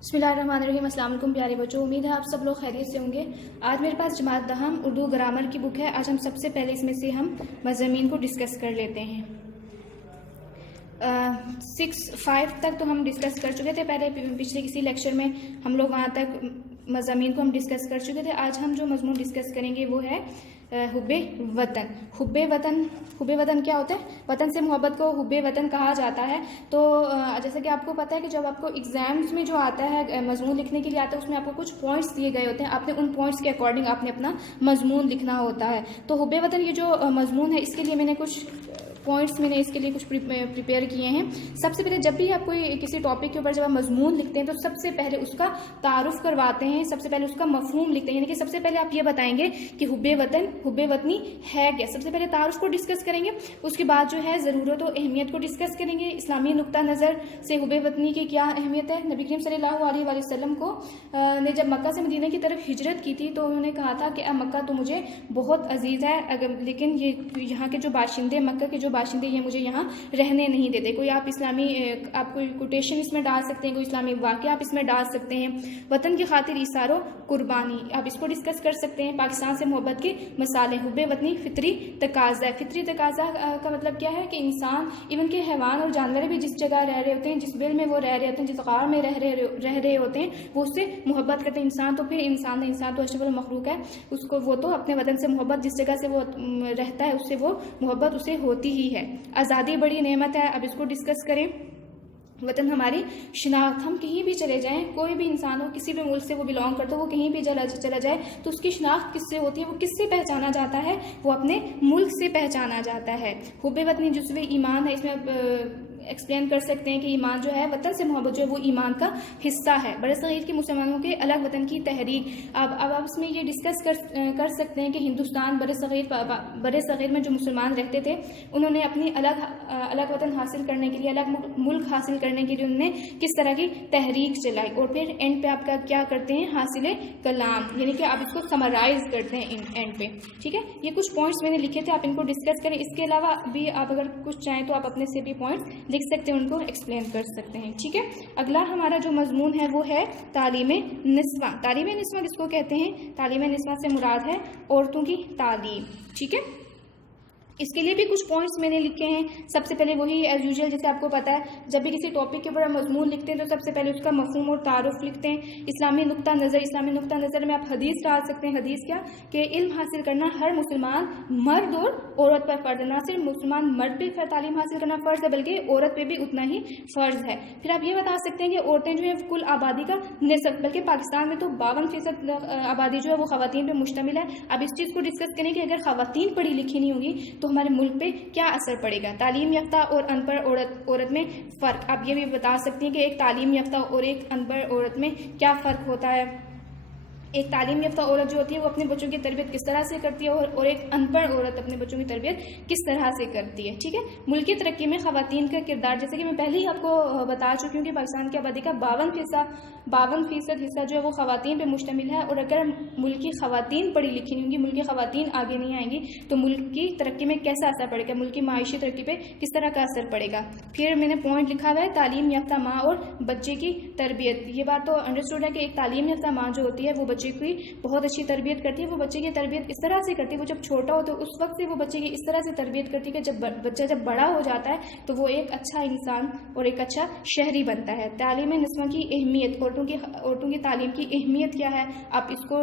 बिस्मिल्लाहिर्रहमानिर्रहीम। अस्सलाम वालेकुम प्यारे बच्चों, उम्मीद है आप सब लोग खैरियत से होंगे। आज मेरे पास जमात दहम उर्दू ग्रामर की बुक है। आज हम सबसे पहले इसमें से हम मज़ामीन को डिस्कस कर लेते हैं। 6-5 तक तो हम डिस्कस कर चुके थे पहले, पिछले किसी लेक्चर में हम लोग वहाँ तक मज़ामीन को हम डिस्कस कर चुके थे। आज हम जो मज़मून डिस्कस करेंगे वो है हुब्बे वतन। हुब्बे वतन क्या होता है? वतन से मोहब्बत को हुब्बे वतन कहा जाता है। तो जैसे कि आपको पता है कि जब आपको एग्जाम्स में जो आता है मज़मून लिखने के लिए आता है, उसमें आपको कुछ पॉइंट्स दिए गए होते हैं। आपने उन पॉइंट्स के अकॉर्डिंग आपने अपना मज़मून लिखना होता है। तो हुब्बे वतन ये जो मज़मून है, इसके लिए मैंने कुछ पॉइंट्स इसके लिए कुछ प्रिपेयर किए हैं। सबसे पहले जब भी आप कोई किसी टॉपिक के ऊपर जब आप मज़मून लिखते हैं तो सबसे पहले उसका तारुफ करवाते हैं, सबसे पहले उसका मफहूम लिखते हैं। यानी कि सबसे पहले आप ये बताएंगे कि हुब्बे वतनी है क्या। सबसे पहले तारुफ को डिस्कस करेंगे, उसके बाद जो है ज़रूरत और अहमियत को डिस्कस करेंगे। इस्लामी नुक्ता नज़र से हुब्बे वतनी की क्या अहमियत है। नबी करीम सल्लल्लाहु अलैहि वसल्लम को ने जब मक्का से मदीना की तरफ हिजरत की थी तो उन्होंने कहा था कि मक्का तो मुझे बहुत अजीज़ है, लेकिन ये यहाँ के जो बाशिंदे, मक्का के जो बाशिंदे, ये मुझे यहाँ रहने नहीं देते। कोई आप कोई कोटेशन इसमें डाल सकते हैं, कोई इस्लामी वाक़या आप इसमें डाल सकते हैं। वतन की खातिर इसारो कुर्बानी आप इसको डिस्कस कर सकते हैं। पाकिस्तान से मोहब्बत के मसाले। हुब्बे वतनी फितरी तकाज़ा है। फितरी तकाज़ा का मतलब क्या है कि इंसान, इवन के हैवान और जानवर भी जिस जगह रह रहे होते हैं, जिस बिल में वो रह रहे होते हैं, जिस गार में रह रहे होते हैं, वो उससे मोहब्बत करते हैं। इंसान तो फिर इंसान तो अशरफुल मखलूक है, उसको वो तो अपने वतन से मोहब्बत, जिस जगह से वो रहता है उससे वो मोहब्बत उसे होती ही है। आज़ादी बड़ी नेमत है, अब इसको डिस्कस करें। वतन हमारी शिनाख्त, हम कहीं भी चले जाएं, कोई भी इंसान हो, किसी भी मुल्क से वो बिलोंग करता हो, वो कहीं भी चला जाए तो उसकी शिनाख्त किससे होती है, वो किससे पहचाना जाता है, वो अपने मुल्क से पहचाना जाता है। हुब्बे वतनी जुज़्वे ईमान है। इसमें एक्सप्लेन कर सकते हैं कि ईमान जो है, वतन से मोहब्बत जो है वो ईमान का हिस्सा है। बड़े सग़ीर के मुसलमानों के अलग वतन की तहरीक। अब आप इसमें ये डिस्कस कर सकते हैं कि हिंदुस्तान बड़े सग़ीर में जो मुसलमान रहते थे, उन्होंने अपनी अलग वतन हासिल करने के लिए, अलग मुल्क हासिल करने के लिए उन्होंने किस तरह की तहरीक चलाई। और फिर एंड पे आपका क्या करते हैं, हासिल कलाम, यानी कि आप इसको समराइज करते हैं एंड पे। ठीक है, ये कुछ पॉइंट्स मैंने लिखे थे, आप इनको डिस्कस करें। इसके अलावा भी आप अगर कुछ चाहें तो आप अपने से भी पॉइंट्स लिख सकते हैं, उनको एक्सप्लेन कर सकते हैं। ठीक है, अगला हमारा जो मजमून है वो है तालीम निस्वा। तालीम निस्वा किसको कहते हैं? तालीम निस्वा से मुराद है औरतों की तालीम। ठीक है, इसके लिए भी कुछ पॉइंट्स मैंने लिखे हैं। सबसे पहले वही एज यूजुअल, जैसे आपको पता है जब भी किसी टॉपिक के ऊपर मजमून लिखते हैं तो सबसे पहले उसका मफहूम और तारुफ लिखते हैं। इस्लामी नुक्ता नज़र में आप हदीस डाल सकते हैं। हदीस क्या कि इल्म हासिल करना हर मुसलमान मर्द और औरत पर फ़र्ज है। ना सिर्फ मुसलमान मर्द पे तालीम हासिल करना फ़र्ज़ है, बल्कि औरत पे भी उतना ही फ़र्ज़ है। फिर आप ये बता सकते हैं कि औरतें जो है कुल आबादी का निस्फ़, बल्कि पाकिस्तान में तो 52% आबादी जो है वो ख़वातीन पर मुश्तमिल है। अब इस चीज़ को डिस्कस करें कि अगर ख़वातीन पढ़ी लिखी नहीं होगी तो हमारे मुल्क पे क्या असर पड़ेगा। तालीम याफ्ता और अनपढ़ औरत में फ़र्क। आप ये भी बता सकती हैं कि एक तालीम याफ्ता और एक अनपढ़ औरत में क्या फ़र्क होता है। एक तालीम याफ्ता औरत जो होती है वो अपने बच्चों की तरबियत किस तरह से करती है, और एक अनपढ़ औरत अपने बच्चों की तरबियत किस तरह से करती है। ठीक है, मुल्की तरक्की में ख़वातीन का किरदार, जैसे कि मैं पहले ही आपको बता चुकी हूँ कि पाकिस्तान की आबादी का 52% हिस्सा जो है वो ख़वातीन पे मुश्तमिल है। और अगर मुल्क की ख़वातीन पढ़ी लिखी नहीं होंगी, मुल्क की ख़वातीन आगे नहीं आएंगी, तो मुल्क की तरक्की में कैसा असर पड़ेगा, मुल्क की माइशी तरक्की पे किस तरह का असर पड़ेगा। फिर मैंने पॉइंट लिखा हुआ है तालीम याफ्ता माँ और बच्चे की तरबियत। ये बात तो अंडरस्टूड है कि एक तालीम याफ्ता माँ जो होती है वो बच्चे की बहुत अच्छी तरबियत करती है। वो बच्चे की तरबियत इस तरह से करती है, वो जब छोटा हो तो उस वक्त से वो बच्चे की इस तरह से तरबियत करती है कि जब बच्चा जब बड़ा हो जाता है तो वो एक अच्छा इंसान और एक अच्छा शहरी बनता है। तालीम निस्वा की अहमियत, औरतों की तालीम की अहमियत क्या है, आप इसको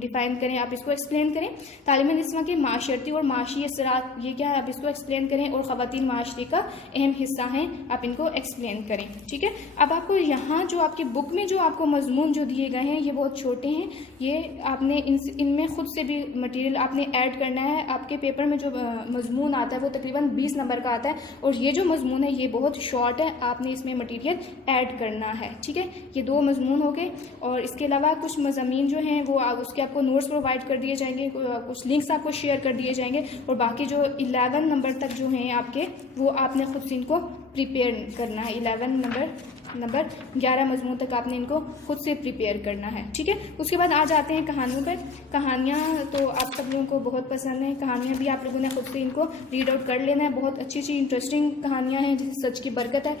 डिफ़ाइन करें, आप इसको एक्सप्लेन करें। तालीम निस्वा के माशरती और माशी असरात ये क्या है, आप इसको एक्सप्लेन करें। और ख़वातीन माशरे का अहम हिस्सा हैं, आप इनको एक्सप्लेन करें। ठीक है, अब आपको यहाँ जो आपकी बुक में जो आपको मजमून जो दिए गए हैं ये बहुत छोटे हैं। ये आपने इनमें ख़ुद से भी मटेरियल आपने ऐड करना है। आपके पेपर में जो मजमून आता है वो तकरीबन 20 नंबर का आता है, और ये जो मजमून है ये बहुत शॉर्ट है, आपने इसमें मटेरियल ऐड करना है। ठीक है, ये 2 मजमून हो गए। और इसके अलावा कुछ मज़ामीन जो हैं वो उसके आपको नोट्स प्रोवाइड कर दिए जाएंगे, कुछ लिंक्स आपको शेयर कर दिए जाएंगे, और बाकी जो 11 नंबर तक जो हैं आपके, वो आपने खुद से इनको प्रिपेयर करना है। 11 नंबर नंबर 11 मजमून तक आपने इनको खुद से प्रिपेयर करना है, ठीक है। उसके बाद आ जाते हैं कहानियों पर। कहानियाँ तो आप सब लोगों को बहुत पसंद है, कहानियाँ भी आप लोगों ने खुद से इनको रीड आउट कर लेना है। बहुत अच्छी अच्छी इंटरेस्टिंग कहानियाँ हैं, जैसे सच की बरकत है।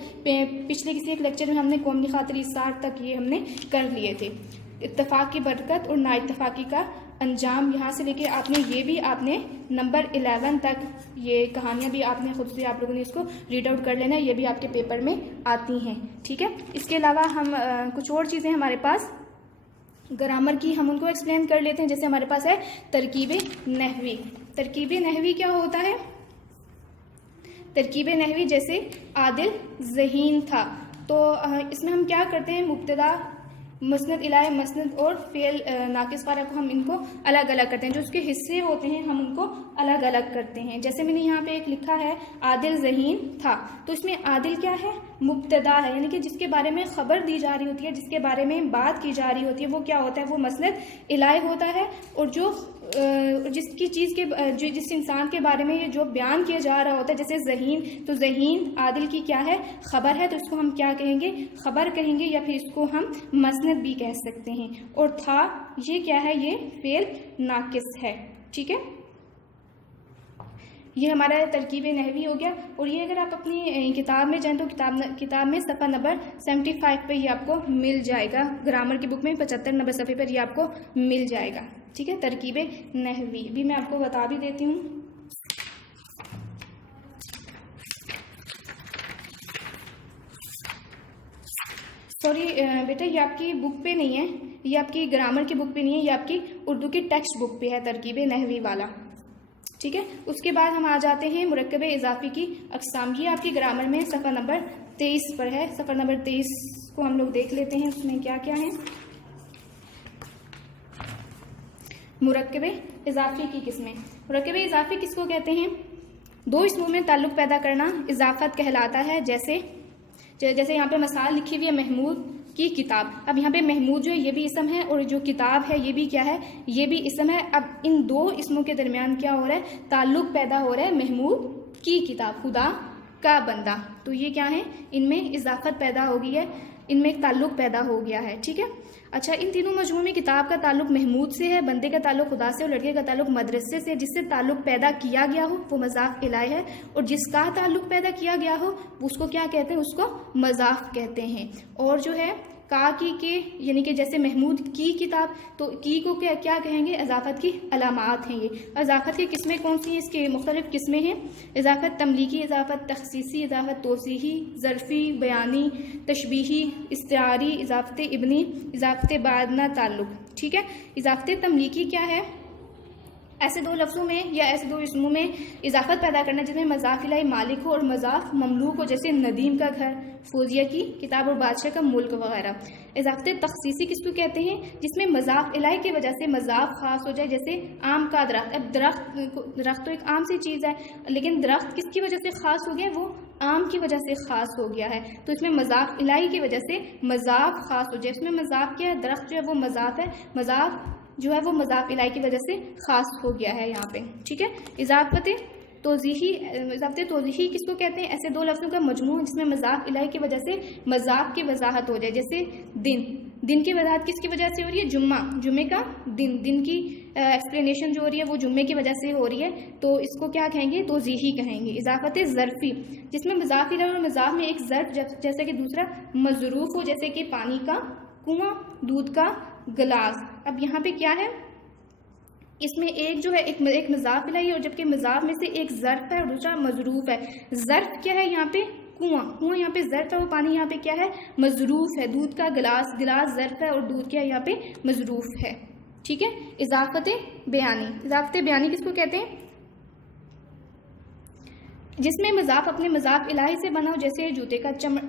पिछले किसी एक लेक्चर में हमने कौम की खातिर इसार तक ये हमने कर लिए थे। इत्तेफाक की बरकत और ना इत्तेफाकी का अंजाम, यहाँ से लेके आपने ये भी आपने नंबर 11 तक ये कहानियाँ भी आपने खुद से आप लोगों ने इसको रीड आउट कर लेना है, ये भी आपके पेपर में आती हैं, ठीक है। इसके अलावा हम कुछ और चीज़ें हमारे पास ग्रामर की, हम उनको एक्सप्लेन कर लेते हैं। जैसे हमारे पास है तरकीब नहवी। तरकीब नहवी क्या होता है? तरकीब नहवी जैसे आदिल ज़हीन था, तो इसमें हम क्या करते हैं, मुब्तदा, मसनद, इलाह, मसनद और फ़ेल नाकिस फ़ारा को हम इनको अलग अलग करते हैं। जो उसके हिस्से होते हैं हम उनको अलग अलग करते हैं। जैसे मैंने यहाँ पे एक लिखा है आदिल ज़हीन था, तो इसमें आदिल क्या है? मुब्तदा है, यानी कि जिसके बारे में ख़बर दी जा रही होती है, जिसके बारे में बात की जा रही होती है, वो क्या होता है? वो मसनद इलाह होता है। और जो जिसकी चीज़ के जो जिस इंसान के बारे में जो बयान किया जा रहा होता है, जैसे ज़हीन, तो ज़हीन आदिल की क्या है? ख़बर है, तो इसको हम क्या कहेंगे? ख़बर कहेंगे, या फिर इसको हम मसनद भी कह सकते हैं। और था, ये क्या है? ये फ़ेल नाकिस है, ठीक है। ये हमारा तरकीब नहवी हो गया। और ये अगर आप अपनी किताब में जाएं तो किताब में सफ़ा नंबर 75 पे ये आपको मिल जाएगा। ग्रामर की बुक में 75 नंबर सफ़े पर ये आपको मिल जाएगा, ठीक है। तरकीब नहवी भी मैं आपको बता भी देती हूँ। सॉरी बेटा, ये आपकी बुक पे नहीं है, ये आपकी ग्रामर की बुक पे नहीं है, ये आपकी उर्दू की टेक्स्ट बुक पे है तरकीब नहवी वाला, ठीक है। उसके बाद हम आ जाते हैं मुरक्कब इजाफी की अक़साम। ये आपकी ग्रामर में सफ़ा नंबर 23 पर है। सफ़ा नंबर 23 को हम लोग देख लेते हैं, उसमें क्या क्या है। मुरक्कब इजाफी की किस्में। मुरक्कब इजाफी किसको कहते हैं? दो इसमों में ताल्लुक़ पैदा करना इजाफत कहलाता है। जैसे यहाँ पे मिसाल लिखी हुई है महमूद की किताब। अब यहाँ पे महमूद जो है ये भी इसम है, और जो किताब है ये भी क्या है? ये भी इसम है। अब इन दो इसमों के दरमियान क्या हो रहा है? ताल्लुक़ पैदा हो रहा है, महमूद की किताब, खुदा का बंदा। तो ये क्या है? इनमें इजाफत पैदा हो गई है, इनमें एक ताल्लुक़ पैदा हो गया है, ठीक है। अच्छा, इन तीनों मजमूओं में किताब का ताल्लुक़ महमूद से है, बंदे का ताल्लुक़ खुदा से, और लड़के का ताल्लुक़ मदरसे से। जिससे ताल्लुक़ पैदा किया गया हो वो मज़ाफ़ इलाही है, और जिसका ताल्लुक़ पैदा किया गया हो उसको क्या कहते हैं? उसको मज़ाफ़ कहते हैं। और जो है का की के, यानी कि जैसे महमूद की किताब, तो की को क्या कहेंगे? इजाफत की अलामात हैं ये। इजाफत की किस्में कौन सी हैं? इसके मुख्तलिफ किस्में हैं। इजाफत तमलीकी इजाफत, तखसीसी इजाफत, तोसीही, ज़रफ़ी, बयानी, तशबीही, इस्तिआरी, इजाफत इब्नी, इजाफत बादना ताल्लुक़, ठीक है। इजाफत तमलीकी क्या है? ऐसे दो लफ्ज़ों में या ऐसे दो इसमों में इजाफत पैदा करना जिसमें मज़ाफ़ इलाही मालिक हो और मज़ाफ़ ममलूक हो, जैसे नदीम का घर, फौजिया की किताब और बादशाह का मुल्क वगैरह। इजाफत तखसीसी किसको कहते हैं? जिसमें मज़ाफ़ इलाही की वजह से मज़ाफ़ ख़ास हो जाए, जैसे आम का दरख्त। अब दरख्त तो एक आम सी चीज़ है, लेकिन दरख्त किसकी वजह से ख़ास हो गया? वो आम की वजह से ख़ास हो गया है, तो इसमें मज़ाफ़ इलाही की वजह से मज़ाफ़ ख़ास हो जाए। इसमें मज़ाफ़ क्या है? दरख्त जो है वो मज़ाफ़ है, मज़ाफ़ जो है वो मज़ाफ़ इलाही की वजह से ख़ास हो गया है यहाँ पे, ठीक है। इजाफत तोज़ीही किसको कहते हैं? ऐसे दो लफ्ज़ों का मजमू जिसमें मज़ाफ़ इलाही की वजह से मज़ाफ़ की वजाहत हो जाए। जैसे दिन की वजाहत किसकी वजह से हो रही है? जुम्मे का दिन की एक्सप्लेनेशन जो हो रही है वो जुम्मे की वजह से हो रही है, तो इसको क्या कहेंगे? तोज़ीही कहेंगे। इजाफत ज़रफ़ी जिसमें मज़ाफ़ इलाही और मज़ाफ़ में एक ज़र्फ़ जैसे कि दूसरा मज़रूफ़ हो, जैसे कि पानी का कुआं, दूध का गिलास। अब यहाँ पे क्या है? इसमें एक जो है एक मज़ाफ़ इलाही और जबकि मज़ाफ़ में से एक ज़र्फ़ है और दूसरा मज़रूफ़ है। ज़र्फ़ क्या है? यहाँ पे कुआं यहाँ पे ज़र्फ़ है, और पानी यहाँ पे क्या है? मज़रूफ़ है। दूध का गिलास ज़र्फ़ है और दूध क्या है? यहाँ पे मज़रूफ़ है, ठीक है। इजाफत बयानी किसको कहते हैं? जिसमें मज़ाफ़ अपने मज़ाफ़ इलाही से बना हो, जैसे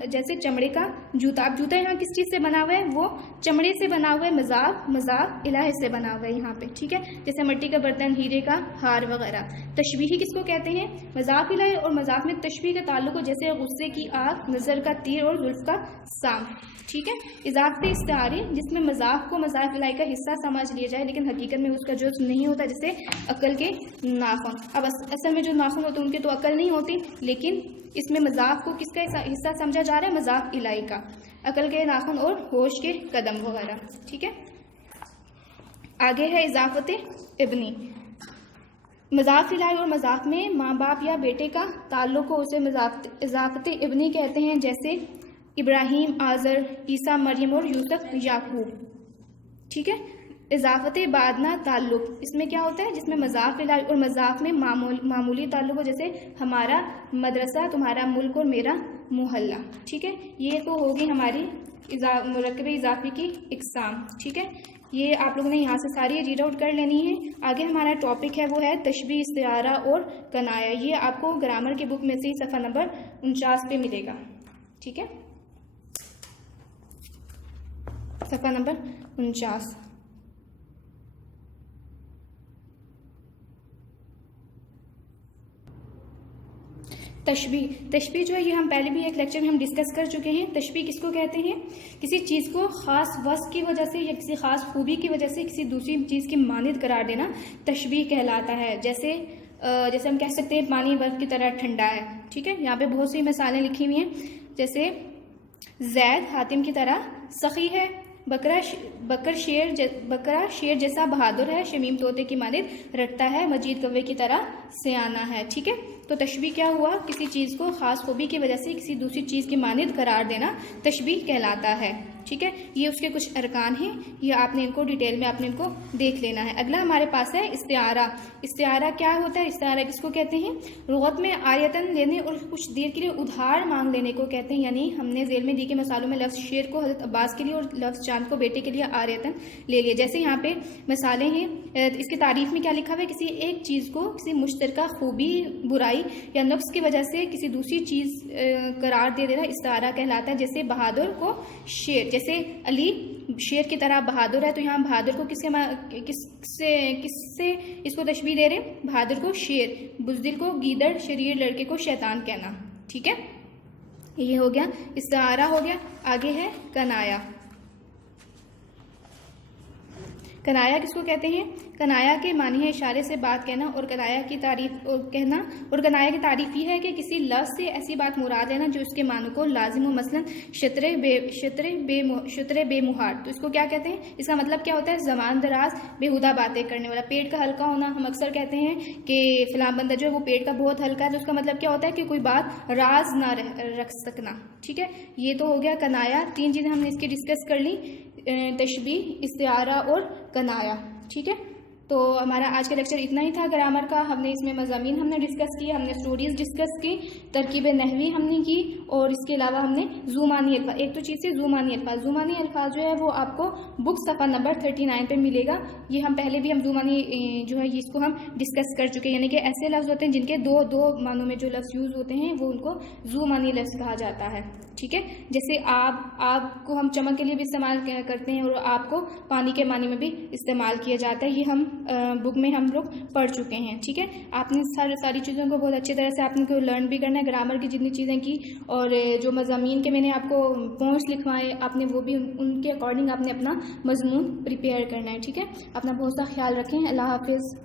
जैसे चमड़े का जूता। अब जूता यहाँ किस चीज़ से बना हुआ है? वो चमड़े से बना हुआ है, मज़ाफ़ इलाही से बना हुआ है यहाँ पे, ठीक है। जैसे मिट्टी का बर्तन, हीरे का हार वगैरह। तशबीही किसको कहते हैं? मज़ाफ़ इलाही और मज़ाफ़ में तशबीह का ताल्लुक़ हो, जैसे गुस्से की आग, नज़र का तीर और जुल्फ़ का सांप, ठीक है। इजाफत इस्तिआरी जिसमें मज़ाफ़ को मज़ाफ़ इलाही का हिस्सा समझ लिया जाए लेकिन हकीकत में उसका जुज़्व नहीं होता, जैसे अक्ल के नाख़ुन। अब असल में जो नाख़ुन होते हैं उनके तो अक्ल नहीं ہوتی, لیکن اس میں مضاف کو کس کا حصہ سمجھا جا رہا ہے؟ مضاف الیہ کا. عقل کے ناخن اور ہوش کے قدم وغیرہ. ٹھیک ہے, آگے ہے اضافت ابنی. مضاف الیہ اور مضاف میں ماں باپ یا بیٹے کا تعلق کو اسے اضافت ابنی کہتے ہیں, جیسے ابراہیم, آزر, عیسیٰ, مریم اور یوسف, یعقوب. ٹھیک ہے, اضافت بادنہ تعلق اس میں کیا ہوتا ہے؟ جس میں مضاف الیہ اور مضاف میں معمولی تعلق ہو, جیسے ہمارا مدرسہ, تمہارا ملک اور میرا محلہ. ٹھیک ہے, یہ تو ہوگی ہماری مرکب اضافی کی اقسام. ٹھیک ہے, یہ آپ لوگوں نے یہاں سے ساری ریڈ آؤٹ کر لینی ہے. آگے ہمارا ٹاپک ہے وہ ہے تشبیہ, استعارہ اور کنایا. یہ آپ کو گرامر کی بک میں سے صفحہ نمبر 49 پہ ملے گا. ٹھیک ہے, صفحہ نمبر 49. تشبیہ جو ہے یہ ہم پہلے بھی ایک لیکچر میں ہم ڈسکس کر چکے ہیں. تشبیہ کس کو کہتے ہیں؟ کسی چیز کو خاص وصف کی وجہ سے یا کسی خاص خوبی کی وجہ سے کسی دوسری چیز کی مانند قرار دینا تشبیہ کہلاتا ہے. جیسے ہم کہہ سکتے ہیں پانی برف کی طرح ٹھنڈا ہے. ٹھیک ہے, یہاں پہ بہت سی مثالیں لکھی ہوئی ہیں, جیسے زید حاتم کی طرح سخی ہے, بکرا شیر جیسا بہادر ہے, شمیم طوطے کی مانند رٹتا ہے, مجید کوے کی طرح سیانہ ہے. ٹھیک ہے, تو تشبیہ کیا ہوا؟ کسی چیز کو خاص خوبی کی وجہ سے کسی دوسری چیز کی مانند قرار دینا تشبیہ کہلاتا ہے. ٹھیک ہے, یہ اس کے کچھ ارکان ہیں, یہ آپ نے ان کو ڈیٹیل میں آپ نے ان کو دیکھ لینا ہے. اگلا ہمارے پاس ہے استعارہ. استعارہ کیا ہوتا ہے؟ استعارہ کس کو کہتے ہیں؟ لغت میں آیتن لینے اور کچھ دیر کے لیے ادھار مانگ لینے کو کہتے ہیں. یعنی ہم نے ذیل میں دی کے مثالوں میں لفظ شیر کو حضرت عباس کے لیے اور لفظ چاند کو بیٹے کے لیے آیتن لے لیے. جیسے یہاں پہ مثالیں ہیں, اس کی تعریف میں کیا لکھا ہوا ہے؟ کسی ایک چیز کو کسی مشترکہ خوبی, برائی یا نقص کی وجہ سے کسی دوسری چیز قرار دے دینا استعارہ کہلاتا ہے. جیسے بہادر کو شیر, جیسے علی شیر کی طرح بہادر ہے, تو یہاں بہادر کو کس سے اس کو تشبیہ دے رہے ہیں؟ بہادر کو شیر, بزدل کو گیدڑ, شریر لڑکے کو شیطان کہنا. ٹھیک ہے, یہ ہو گیا استعارہ ہو گیا. آگے ہے کنایا. کنایا کس کو کہتے ہیں؟ کنایا کے معنی ہے اشارے سے بات کہنا, اور کنایا کی تعریف کہنا, اور کنایا کی تعریف یہ ہے کہ کسی لفظ سے ایسی بات مراد لینا جو اس کے معنی کو لازم ہو. مثلا شطر بے مہار, تو اس کو کیا کہتے ہیں؟ اس کا مطلب کیا ہوتا ہے؟ زبان دراز بےہودہ باتیں کرنے والا. پیٹ کا ہلکا ہونا, ہم اکثر کہتے ہیں کہ فلاں بندہ جو ہے وہ پیٹ کا بہت ہلکا ہے, تو اس کا مطلب کیا ہوتا ہے؟ کہ کوئی بات راز نہ رکھ سکنا. ٹھیک ہے, یہ تو ہو گیا کنایا. 3 چیزیں ہم نے اس کی ڈسکس کر لی, تشبیہ, استعارہ اور کنایا. ٹھیک ہے, تو ہمارا آج کا لیکچر اتنا ہی تھا گرامر کا. ہم نے اس میں مضامین ہم نے ڈسکس کیے, ہم نے اسٹوریز ڈسکس کی, ترکیب نحوی ہم نے کی, اور اس کے علاوہ ہم نے زومانی الفاظ, ایک تو چیز سے زومانی الفاظ جو ہے وہ آپ کو بک صفحہ نمبر 39 پہ ملے گا. یہ ہم پہلے بھی ہم زومانی جو ہے اس کو ہم ڈسکس کر چکے ہیں. یعنی کہ ایسے لفظ ہوتے ہیں جن کے دو معنوں میں جو لفظ یوز ہوتے ہیں وہ ان کو زومانی لفظ کہا جاتا ہے. ٹھیک ہے, جیسے آب کو ہم چمک کے لیے بھی استعمال کرتے ہیں, اور آپ کو پانی کے معنی میں بھی استعمال کیا جاتا ہے. یہ ہم بک میں ہم لوگ پڑھ چکے ہیں. ٹھیک ہے, آپ نے ساری چیزوں کو بہت اچھی طرح سے آپ نے کو لرن بھی کرنا ہے, گرامر کی جتنی چیزیں کی, اور جو مضامین کے میں نے آپ کو پوائنٹس لکھوائے آپ نے وہ بھی ان کے اکارڈنگ آپ نے اپنا مضمون پریپیئر کرنا ہے. ٹھیک ہے, اپنا بہت سا خیال رکھیں. اللہ حافظ.